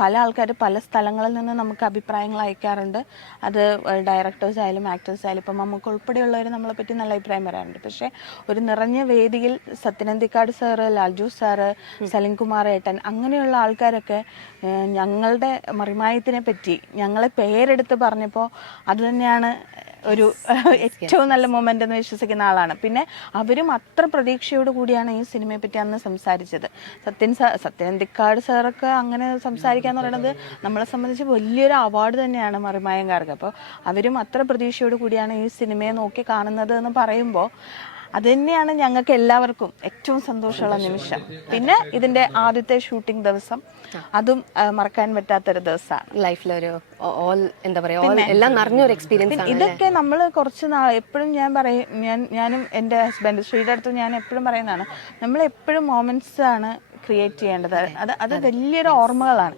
പല ആൾക്കാർ പല സ്ഥലങ്ങളിൽ നിന്ന് നമുക്ക് അഭിപ്രായങ്ങൾ അയക്കാറുണ്ട്. അത് ഡയറക്ടേഴ്സ് ആയാലും ആക്ടേഴ്സ് ആയാലും ഇപ്പം നമുക്ക് ഉൾപ്പെടെയുള്ളവർ നമ്മളെ പറ്റി നല്ല അഭിപ്രായം പറയാറുണ്ട്. പക്ഷേ ഒരു നിറഞ്ഞ വേദിയിൽ സത്യനന്ദിക്കാട് സാറ്, ലാൽജു സാറ്, സലിംകുമാർ ഏട്ടൻ അങ്ങനെയുള്ള ആൾക്കാരൊക്കെ ഞങ്ങളുടെ മറിമായത്തിനെ പറ്റി ഞങ്ങളെ പേരെടുത്ത് പറഞ്ഞപ്പോൾ അത് തന്നെയാണ് ഒരു ഏറ്റവും നല്ല മൊമെന്റ് എന്ന് വിശ്വസിക്കുന്ന ആളാണ്. പിന്നെ അവരും അത്ര പ്രതീക്ഷയോട് കൂടിയാണ് ഈ സിനിമയെ പറ്റി അന്ന് സംസാരിച്ചത്. സത്യനന്ദിക്കാട് സാറൊക്കെ അങ്ങനെ സംസാരിക്കാന്ന് പറയുന്നത് നമ്മളെ സംബന്ധിച്ച് വലിയൊരു അവാർഡ് തന്നെയാണ് മറിമായങ്കാർക്ക്. അപ്പോൾ അവരും അത്ര പ്രതീക്ഷയോട് കൂടിയാണ് ഈ സിനിമയെ നോക്കി കാണുന്നത് എന്ന് പറയുമ്പോൾ അത് തന്നെയാണ് ഞങ്ങൾക്ക് എല്ലാവർക്കും ഏറ്റവും സന്തോഷമുള്ള നിമിഷം. പിന്നെ ഇതിന്റെ ആദ്യത്തെ ഷൂട്ടിംഗ് ദിവസം അതും മറക്കാൻ പറ്റാത്തൊരു ദിവസമാണ് ലൈഫിലൊരു എന്താ പറയാ എല്ലാം നിറഞ്ഞൊരു എക്സ്പീരിയൻസ്. ഇതൊക്കെ നമ്മൾ കുറച്ച് എപ്പോഴും ഞാൻ പറയും, ഞാനും എൻ്റെ ഹസ്ബൻഡ് ശ്രീയുടെ അടുത്ത് ഞാൻ എപ്പോഴും പറയുന്നതാണ്, നമ്മൾ എപ്പോഴും മൊമെന്റ്സ് ആണ് ക്രിയേറ്റ് ചെയ്യേണ്ടത്. അത് വലിയൊരു ഓർമ്മകളാണ്.